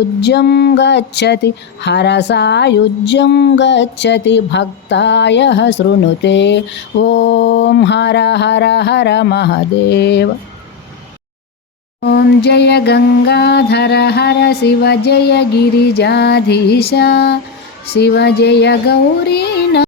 शिवसायुज्यं गच्छति हरसायुज्यं गच्छति, भक्तायः शृणुते। ॐ हर हर हर महदेव। ॐ जय गङ्गाधर हर शिव जय गिरिजाधीश, शिव जय गौरी